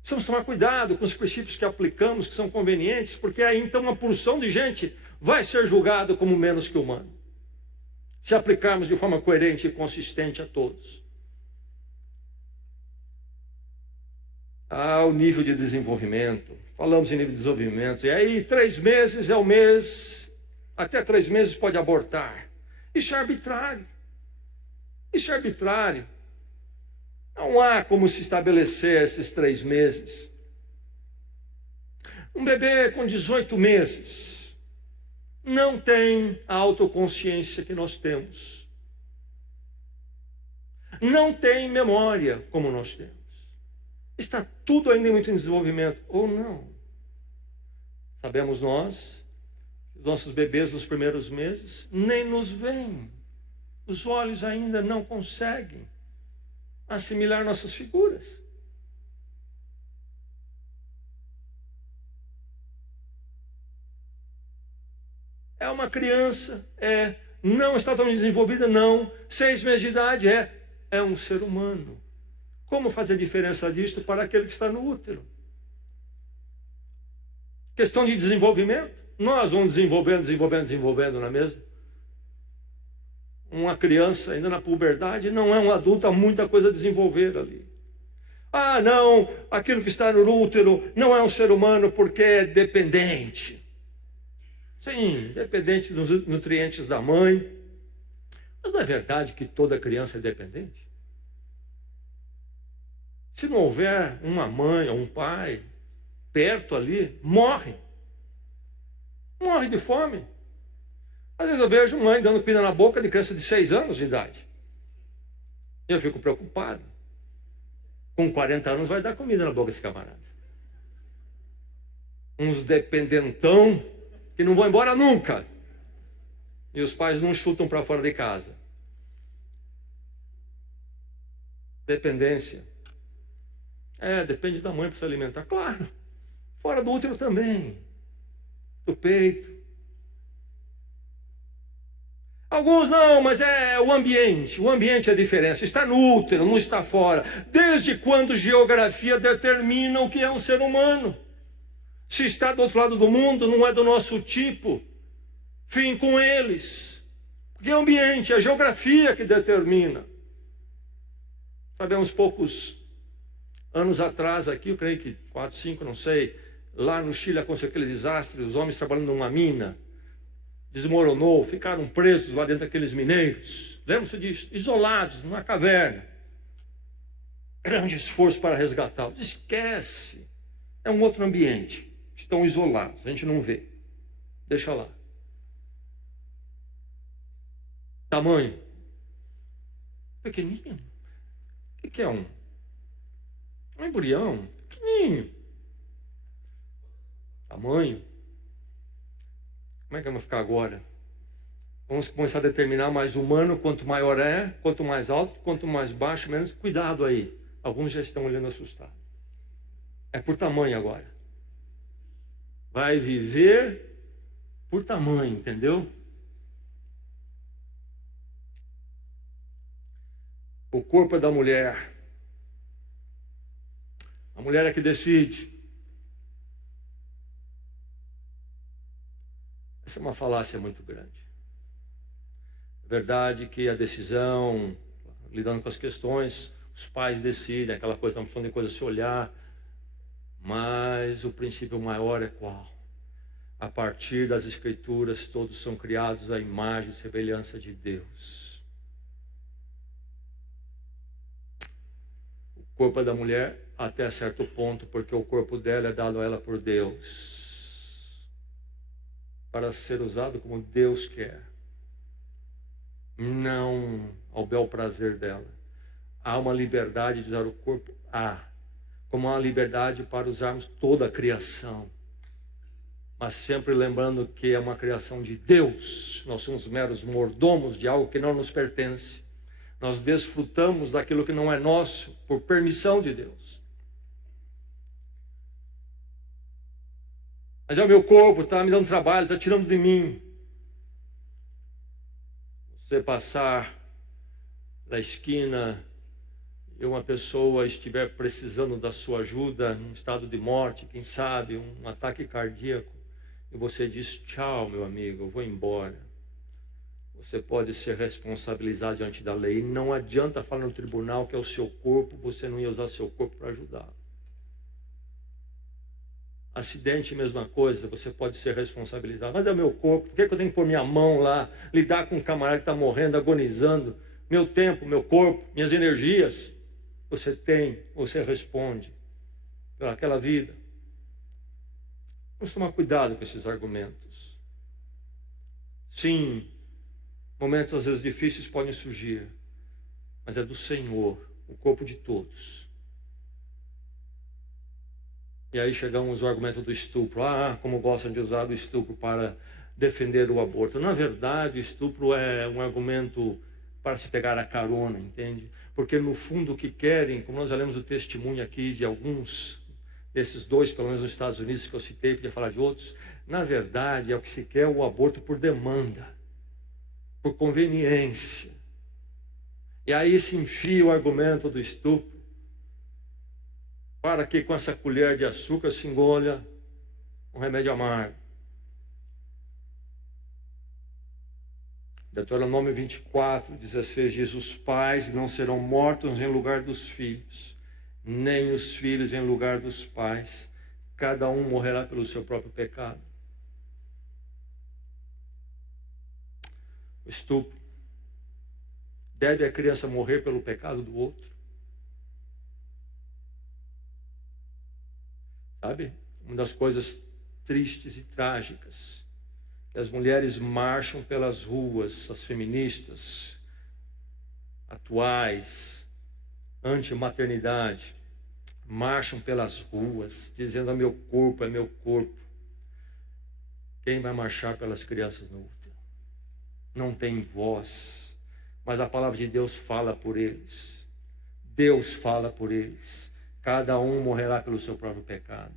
Precisamos tomar cuidado com os princípios que aplicamos, que são convenientes, porque aí então uma porção de gente vai ser julgada como menos que humano, se aplicarmos de forma coerente e consistente a todos. O nível de desenvolvimento. Falamos em nível de desenvolvimento. E aí 3 meses é o mês, até 3 meses pode abortar. Isso é arbitrário. Isso é arbitrário. Não há como se estabelecer esses 3 meses. Um bebê com 18 meses não tem a autoconsciência que nós temos. Não tem memória como nós temos. Está tudo ainda muito em desenvolvimento, ou não? Sabemos nós, os nossos bebês nos primeiros meses nem nos veem. Os olhos ainda não conseguem assimilar nossas figuras. É uma criança, não está tão desenvolvida, não. 6 meses de idade, é um ser humano. Como fazer a diferença disto para aquele que está no útero? Questão de desenvolvimento. Nós vamos desenvolvendo, não é mesmo? Uma criança ainda na puberdade não é um adulto, há muita coisa a desenvolver ali. Não, aquilo que está no útero não é um ser humano porque é dependente. Sim, dependente dos nutrientes da mãe. Mas não é verdade que toda criança é dependente? Se não houver uma mãe ou um pai perto ali, morre. Morre de fome. Às vezes eu vejo mãe dando comida na boca de criança de 6 anos de idade. Eu fico preocupado. Com 40 anos vai dar comida na boca desse camarada. Uns dependentão que não vão embora nunca. E os pais não chutam para fora de casa. Dependência. Depende da mãe para se alimentar. Claro. Fora do útero também. Do peito. Alguns não, mas é o ambiente. O ambiente é a diferença. Está no útero, não está fora. Desde quando geografia determina o que é um ser humano? Se está do outro lado do mundo, não é do nosso tipo. Fim com eles. Porque é o ambiente, é a geografia que determina. Sabemos poucos anos atrás aqui, eu creio que 4, 5, não sei, lá no Chile aconteceu aquele desastre, os homens trabalhando numa mina, desmoronou, ficaram presos lá dentro daqueles mineiros. Lembram-se disso? Isolados, numa caverna. Grande esforço para resgatá-los. Esquece. É um outro ambiente. Estão isolados, a gente não vê. Deixa lá. Tamanho. Pequenininho. O que é um embrião? Pequenininho. Tamanho. Como é que vamos ficar agora? Vamos começar a determinar mais humano, quanto maior quanto mais alto, quanto mais baixo, menos. Cuidado aí. Alguns já estão olhando assustados. É por tamanho agora. Vai viver por tamanho, entendeu? O corpo é da mulher. A mulher é que decide. Essa é uma falácia muito grande. É verdade que a decisão, lidando com as questões, os pais decidem, aquela coisa, uma opção de coisa a se olhar, mas o princípio maior é qual? A partir das Escrituras, todos são criados à imagem e semelhança de Deus. O corpo é da mulher, até certo ponto, porque o corpo dela é dado a ela por Deus, para ser usado como Deus quer, não ao bel prazer dela. Há uma liberdade de usar o corpo? Há. Como há uma liberdade para usarmos toda a criação. Mas sempre lembrando que é uma criação de Deus. Nós somos meros mordomos de algo que não nos pertence. Nós desfrutamos daquilo que não é nosso por permissão de Deus. Mas é o meu corpo, está me dando trabalho, está tirando de mim. Você passar da esquina e uma pessoa estiver precisando da sua ajuda, num estado de morte, quem sabe, um ataque cardíaco, e você diz, tchau, meu amigo, eu vou embora. Você pode ser responsabilizado diante da lei. Não adianta falar no tribunal que é o seu corpo, você não ia usar seu corpo para ajudar. Acidente, mesma coisa, você pode ser responsabilizado. Mas é o meu corpo, por que eu tenho que pôr minha mão lá, lidar com um camarada que está morrendo, agonizando? Meu tempo, meu corpo, minhas energias. Você responde pelaquela vida. Vamos tomar cuidado com esses argumentos. Sim, momentos às vezes difíceis podem surgir, mas é do Senhor, o corpo de todos. E aí chegamos ao argumento do estupro. Como gostam de usar o estupro para defender o aborto. Na verdade, o estupro é um argumento para se pegar a carona, entende? Porque no fundo o que querem, como nós já lemos o testemunho aqui de alguns desses dois, pelo menos nos Estados Unidos que eu citei, podia falar de outros, na verdade é o que se quer o aborto por demanda, por conveniência. E aí se enfia o argumento do estupro, para que com essa colher de açúcar se engolha um remédio amargo. Deuteronômio 24:16 diz, os pais não serão mortos em lugar dos filhos, nem os filhos em lugar dos pais. Cada um morrerá pelo seu próprio pecado. O estupro. Deve a criança morrer pelo pecado do outro? Sabe? Uma das coisas tristes e trágicas, que as mulheres marcham pelas ruas, as feministas atuais, anti-maternidade, marcham pelas ruas, dizendo, é meu corpo, é meu corpo. Quem vai marchar pelas crianças no útero? Não tem voz, mas a palavra de Deus fala por eles. Deus fala por eles. Cada um morrerá pelo seu próprio pecado.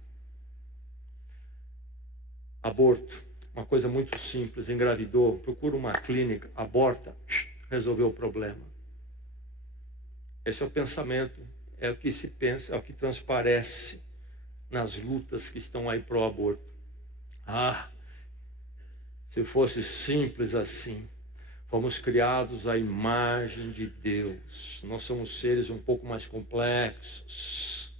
Aborto, uma coisa muito simples, engravidou, procura uma clínica, aborta, resolveu o problema. Esse é o pensamento, é o que se pensa, é o que transparece nas lutas que estão aí pro aborto. Se fosse simples assim. Fomos criados à imagem de Deus. Nós somos seres um pouco mais complexos.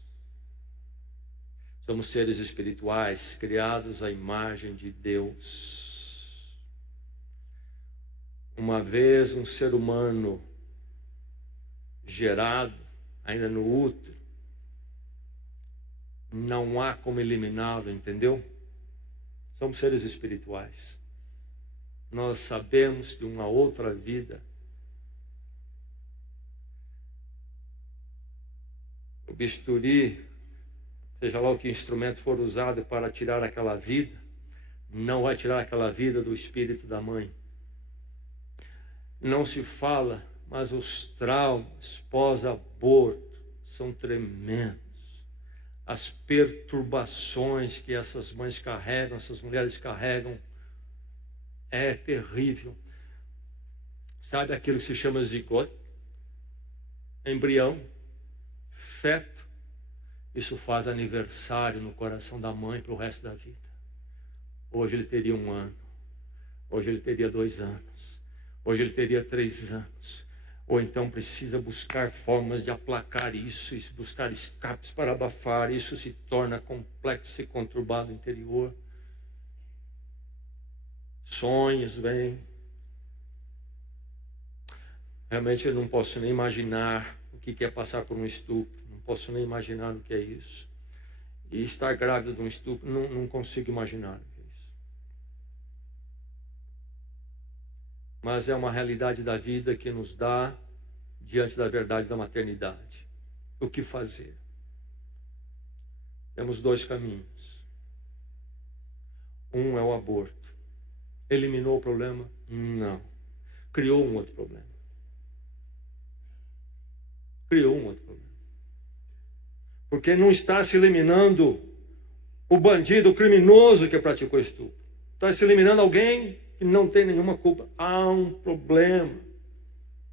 Somos seres espirituais, criados à imagem de Deus. Uma vez um ser humano gerado, ainda no útero, não há como eliminá-lo, entendeu? Somos seres espirituais. Nós sabemos de uma outra vida. O bisturi, seja lá o que instrumento for usado para tirar aquela vida, não vai tirar aquela vida do espírito da mãe. Não se fala, mas os traumas pós-aborto são tremendos. As perturbações que essas mães carregam, essas mulheres carregam, é terrível. Sabe aquilo que se chama zigote? Embrião, feto. Isso faz aniversário no coração da mãe para o resto da vida. Hoje ele teria 1 ano. Hoje ele teria 2 anos. Hoje ele teria 3 anos. Ou então precisa buscar formas de aplacar isso, e buscar escapes para abafar. Isso se torna complexo e conturbado no interior. Sonhos vêm. Realmente eu não posso nem imaginar o que é passar por um estupro. Não posso nem imaginar o que é isso. E estar grávida de um estupro, não consigo imaginar o que é isso. Mas é uma realidade da vida que nos dá, diante da verdade da maternidade, o que fazer. Temos dois caminhos. Um é o aborto. Eliminou o problema? Não. Criou um outro problema. Criou um outro problema. Porque não está se eliminando o bandido, o criminoso que praticou estupro. Está se eliminando alguém que não tem nenhuma culpa. Há um problema.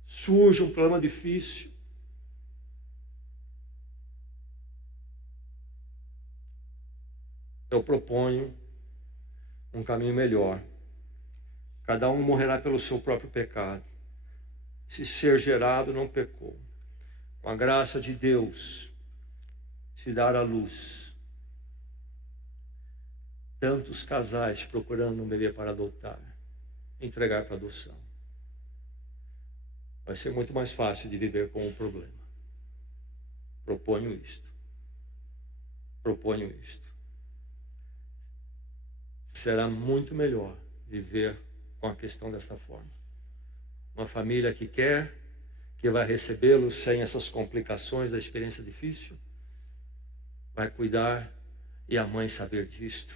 Surge um problema difícil. Eu proponho um caminho melhor. Cada um morrerá pelo seu próprio pecado. Se ser gerado não pecou. Com a graça de Deus, se dar à luz. Tantos casais procurando um bebê para adotar, entregar para adoção. Vai ser muito mais fácil de viver com o problema. Proponho isto. Proponho isto. Será muito melhor viver com a questão desta forma. Uma família que quer, que vai recebê-lo sem essas complicações da experiência difícil, vai cuidar e a mãe saber disto.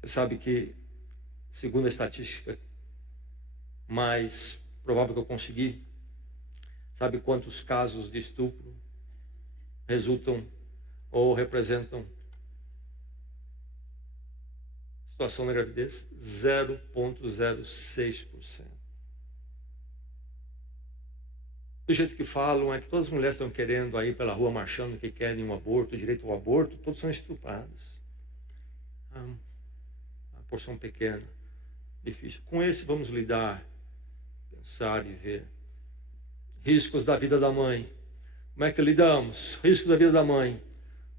Você sabe que, segundo a estatística mais provável que eu consegui, sabe quantos casos de estupro resultam ou representam situação da gravidez? 0,06%. Do jeito que falam, é que todas as mulheres estão querendo aí pela rua marchando que querem um aborto, direito ao aborto, todos são estuprados. A porção pequena, difícil. Com esse vamos lidar, pensar e ver. Riscos da vida da mãe. Como é que lidamos? Riscos da vida da mãe.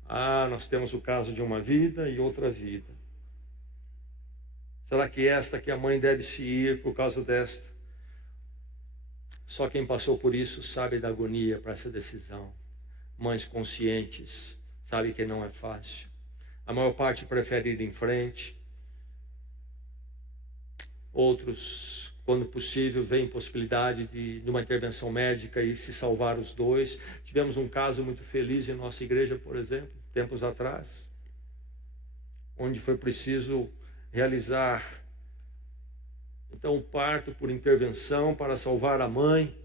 Nós temos o caso de uma vida e outra vida. Será que esta que a mãe deve se ir por causa desta? Só quem passou por isso sabe da agonia para essa decisão. Mães conscientes sabem que não é fácil. A maior parte prefere ir em frente. Outros, quando possível, veem possibilidade de uma intervenção médica e se salvar os dois. Tivemos um caso muito feliz em nossa igreja, por exemplo, tempos atrás, onde foi preciso realizar então o parto por intervenção para salvar a mãe.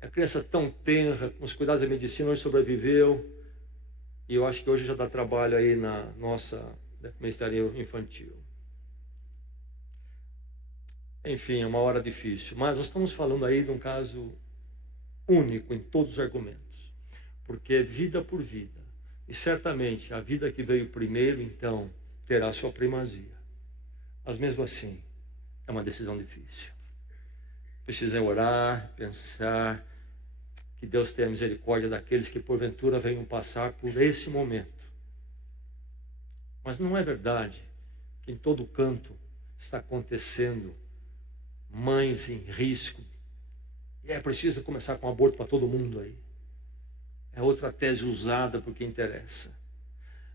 A criança tão tenra, com os cuidados da medicina, hoje sobreviveu. E eu acho que hoje já dá trabalho aí na nossa ministério infantil. Enfim, é uma hora difícil. Mas nós estamos falando aí de um caso único em todos os argumentos. Porque é vida por vida. E certamente a vida que veio primeiro, então, terá sua primazia. Mas mesmo assim, é uma decisão difícil. Precisa orar, pensar, que Deus tenha misericórdia daqueles que porventura venham passar por esse momento. Mas não é verdade que em todo canto está acontecendo mães em risco. E é preciso começar com aborto para todo mundo aí. É outra tese usada porque interessa.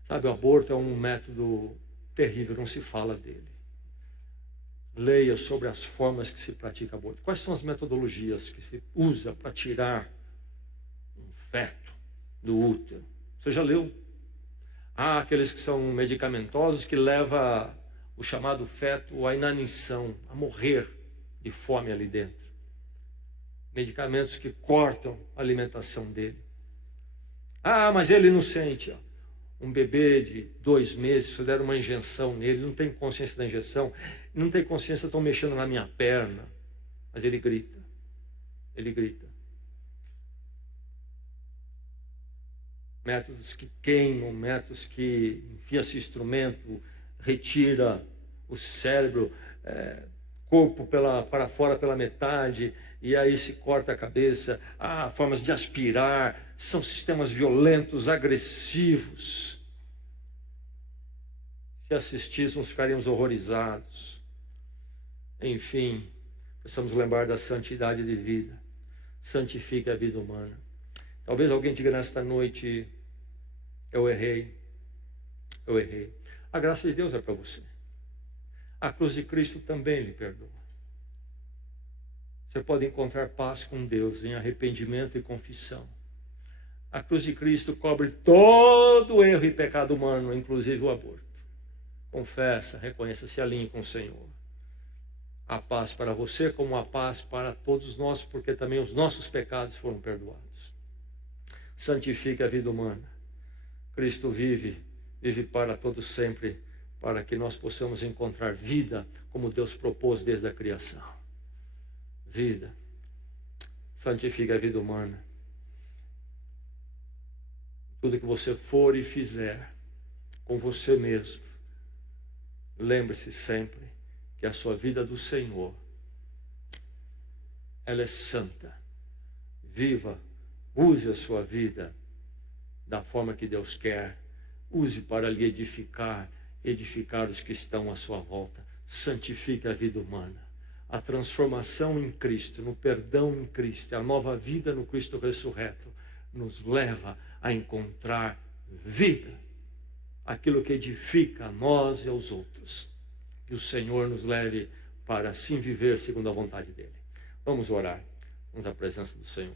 Sabe, o aborto é um método terrível, não se fala dele. Leia sobre as formas que se pratica aborto. Quais são as metodologias que se usa para tirar um feto do útero? Você já leu? Aqueles que são medicamentosos que levam o chamado feto à inanição, a morrer de fome ali dentro. Medicamentos que cortam a alimentação dele. Mas ele não sente. Um bebê de 2 meses, se der uma injeção nele, não tem consciência da injeção, não tem consciência, estão mexendo na minha perna, mas ele grita. Ele grita. Métodos que queimam, métodos que enfia esse instrumento, retira o cérebro, corpo para fora pela metade, e aí se corta a cabeça. Formas de aspirar, são sistemas violentos, agressivos. Se assistíssemos, ficaríamos horrorizados. Enfim, Precisamos lembrar da santidade de vida. Santifique a vida humana. Talvez alguém diga nesta noite: eu errei. Eu errei. A graça de Deus é para você. A cruz de Cristo também lhe perdoa. Você pode encontrar paz com Deus em arrependimento e confissão. A cruz de Cristo cobre todo o erro e pecado humano, inclusive o aborto. Confessa, reconheça, se alinhe com o Senhor. A paz para você como a paz para todos nós, porque também os nossos pecados foram perdoados. Santifique a vida humana. Cristo vive para todos sempre, para que nós possamos encontrar vida como Deus propôs desde a criação. Vida. Santifique a vida humana. Tudo que você for e fizer com você mesmo, lembre-se sempre que a sua vida do Senhor, ela é santa. Viva, use a sua vida da forma que Deus quer. Use para lhe edificar os que estão à sua volta. Santifique a vida humana. A transformação em Cristo, no perdão em Cristo, a nova vida no Cristo ressurreto, nos leva a encontrar vida. Aquilo que edifica a nós e aos outros. Que o Senhor nos leve para assim viver segundo a vontade dEle. Vamos orar. Vamos à presença do Senhor.